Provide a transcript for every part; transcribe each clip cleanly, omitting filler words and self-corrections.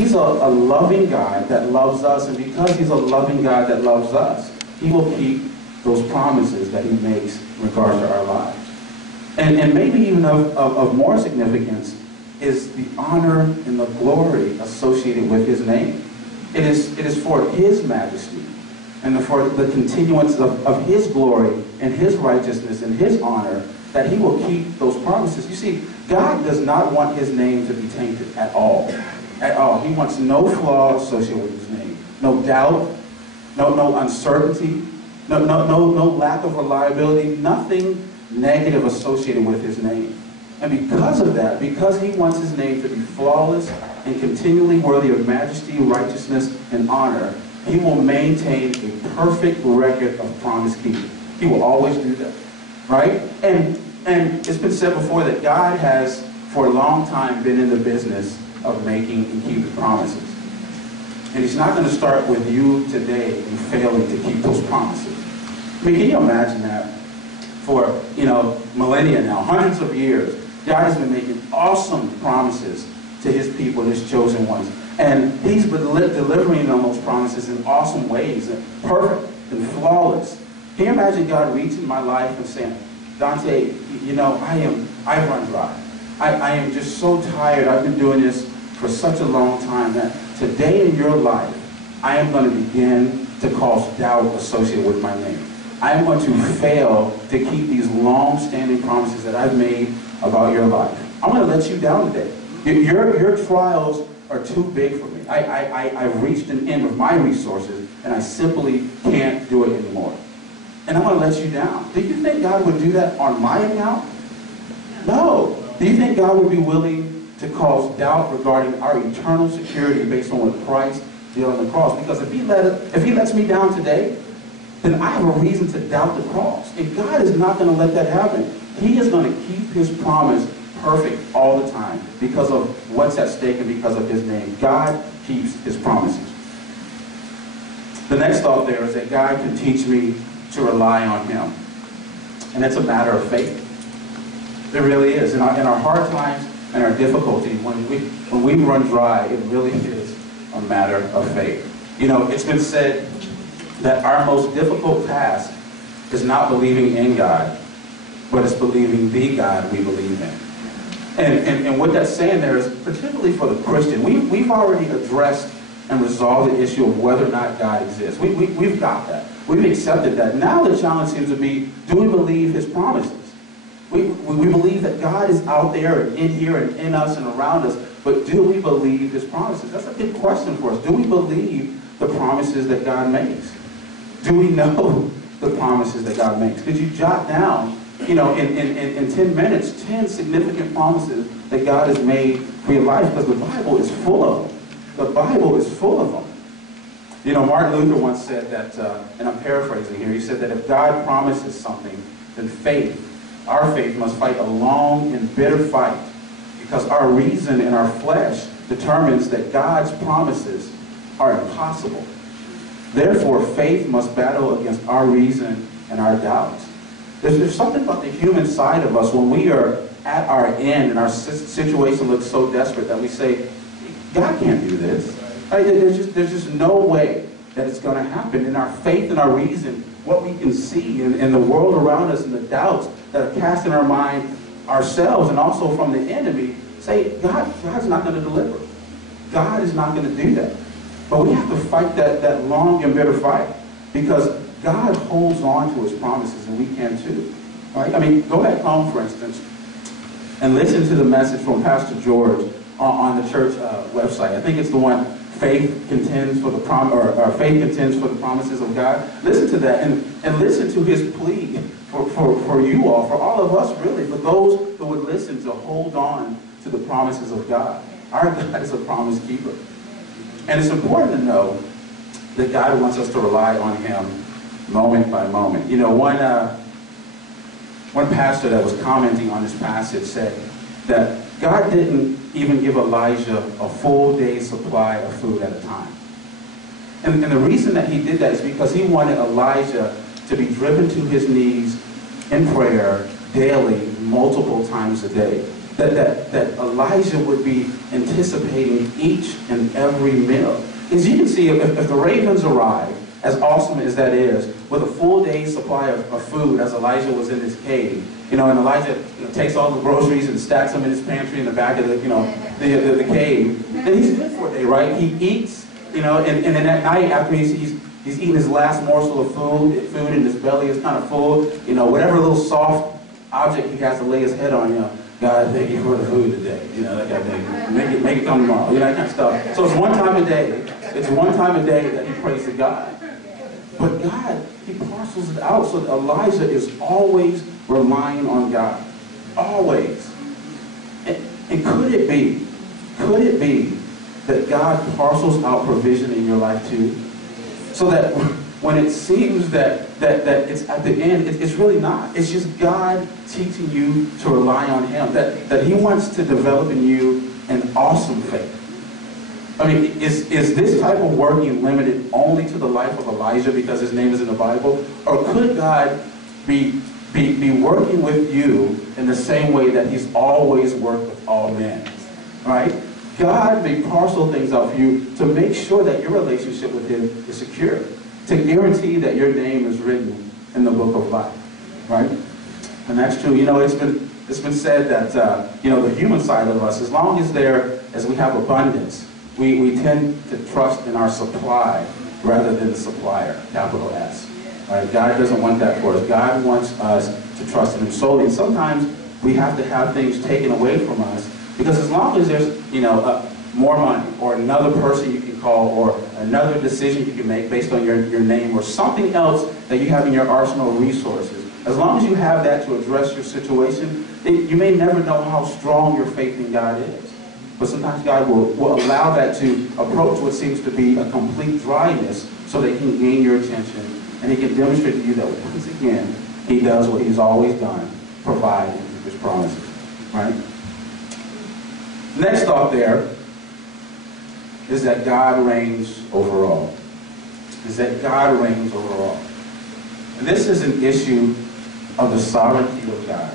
He's a loving God that loves us, and because he's a loving God that loves us, he will keep those promises that he makes in regards to our lives. And maybe even of more significance is the honor and the glory associated with his name. It is for his majesty and for the continuance of his glory and his righteousness and his honor that he will keep those promises. You see, God does not want his name to be tainted at all. At all. He wants no flaw associated with his name. No doubt, no uncertainty, no lack of reliability, nothing negative associated with his name. And because of that, because he wants his name to be flawless and continually worthy of majesty, righteousness, and honor, he will maintain a perfect record of promise keeping. He will always do that, right? And it's been said before that God has, for a long time, been in the business of making and keeping promises. And he's not going to start with you today and failing to keep those promises. I mean, can you imagine that? For, millennia now, hundreds of years, God has been making awesome promises to his people, his chosen ones. And he's been delivering on those promises in awesome ways, and perfect and flawless. Can you imagine God reaching my life and saying, Dante, I run dry. I am just so tired. I've been doing this for such a long time that today in your life, I am going to begin to cause doubt associated with my name. I am going to fail to keep these long-standing promises that I've made about your life. I'm going to let you down today. Your trials are too big for me. I've reached an end of my resources, and I simply can't do it anymore. And I'm going to let you down. Do you think God would do that on my account? No. Do you think God would be willing to cause doubt regarding our eternal security based on what Christ did on the cross? Because if he lets me down today, then I have a reason to doubt the cross. And God is not going to let that happen. He is going to keep his promise perfect all the time because of what's at stake and because of his name. God keeps his promises. The next thought there is that God can teach me to rely on him. And it's a matter of faith. It really is. In our hard times and our difficulty, when we run dry, it really is a matter of faith. It's been said that our most difficult task is not believing in God, but it's believing the God we believe in. And what that's saying there is, particularly for the Christian, we've already addressed and resolved the issue of whether or not God exists. We've got that. We've accepted that. Now the challenge seems to be, do we believe his promises? We believe that God is out there and in here and in us and around us, but do we believe his promises? That's a good question for us. Do we believe the promises that God makes? Do we know the promises that God makes? Could you jot down, in 10 minutes, 10 significant promises that God has made for your life? Because the Bible is full of them. The Bible is full of them. Martin Luther once said that, and I'm paraphrasing here, he said that if God promises something, then our faith must fight a long and bitter fight, because our reason and our flesh determines that God's promises are impossible. Therefore, faith must battle against our reason and our doubts. There's something about the human side of us when we are at our end and our situation looks so desperate that we say, God can't do this. Right? There's just no way that it's going to happen. In our faith and our reason, what we can see in the world around us and the doubts that are cast in our mind ourselves and also from the enemy, say, God's not going to deliver. God is not going to do that. But we have to fight that long and bitter fight, because God holds on to his promises, and we can too. Right? I mean, go back home, for instance, and listen to the message from Pastor George on the church website. I think it's the one, Faith Contends for the Promises of God. Listen to that and listen to his plea for you all, for all of us really, for those who would listen, to hold on to the promises of God. Our God is a promise keeper. And it's important to know that God wants us to rely on him moment by moment. One pastor that was commenting on this passage said that God didn't even give Elijah a full day's supply of food at a time. And the reason that he did that is because he wanted Elijah to be driven to his knees in prayer daily, multiple times a day. that Elijah would be anticipating each and every meal. As you can see, if the ravens arrive, as awesome as that is, with a full day's supply of food, as Elijah was in his cave, and Elijah takes all the groceries and stacks them in his pantry in the back of the cave, then he's good for a day, right? He eats, and then at night after he's eating his last morsel of food and his belly is kind of full, whatever little soft object he has to lay his head on, God, thank you for the food today, that kind of thing. Make it come tomorrow, that kind of stuff. So it's one time a day. It's one time a day that he prays to God. But God, he parcels it out so that Elijah is always relying on God. Always. And could it be that God parcels out provision in your life too? So that when it seems that it's at the end, it's really not. It's just God teaching you to rely on him. That he wants to develop in you an awesome faith. I mean, is this type of working limited only to the life of Elijah because his name is in the Bible? Or could God be working with you in the same way that he's always worked with all men? Right? God may parcel things out for you to make sure that your relationship with him is secure. To guarantee that your name is written in the book of life. Right? And that's true. It's been said that, the human side of us, as long as we have abundance, we tend to trust in our supply rather than the supplier, capital S. Right? God doesn't want that for us. God wants us to trust in him solely. And sometimes we have to have things taken away from us because as long as there's, more money or another person you can call or another decision you can make based on your name or something else that you have in your arsenal of resources, as long as you have that to address your situation, you may never know how strong your faith in God is. But sometimes God will allow that to approach what seems to be a complete dryness so that he can gain your attention and he can demonstrate to you that once again, he does what he's always done, provide and keep his promises. Right? Next thought there is that God reigns over all. Is that God reigns over all. And this is an issue of the sovereignty of God.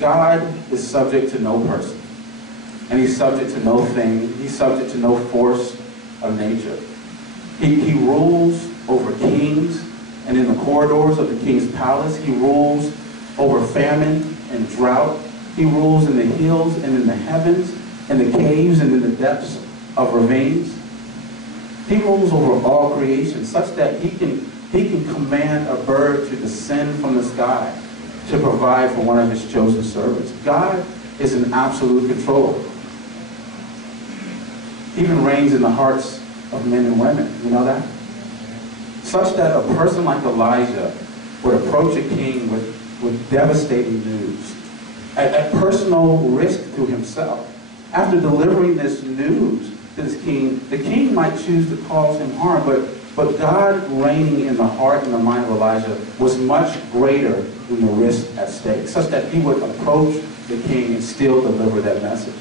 God is subject to no person. And he's subject to no thing. He's subject to no force of nature. He rules over kings, and in the corridors of the king's palace, he rules over famine and drought. He rules in the hills and in the heavens, in the caves and in the depths of ravines. He rules over all creation, such that he can command a bird to descend from the sky to provide for one of his chosen servants. God is in absolute control. Even reigns in the hearts of men and women. You know that? Such that a person like Elijah would approach a king with devastating news, at personal risk to himself. After delivering this news to this king, the king might choose to cause him harm, but God reigning in the heart and the mind of Elijah was much greater than the risk at stake, such that he would approach the king and still deliver that message.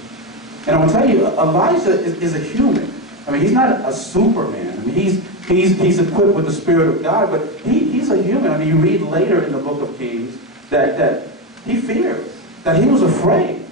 And I'm going to tell you, Elijah is a human. I mean, he's not a Superman. I mean, he's equipped with the Spirit of God, but he's a human. I mean, you read later in the book of Kings that he feared, that he was afraid,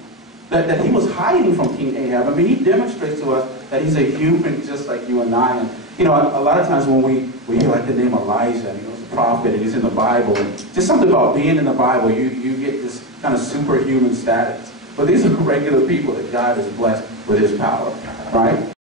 that he was hiding from King Ahab. I mean, he demonstrates to us that he's a human just like you and I. And, a lot of times when we hear like the name Elijah, and he's a prophet, and he's in the Bible, and just something about being in the Bible, you get this kind of superhuman status. But these are regular people that God has blessed with his power, right?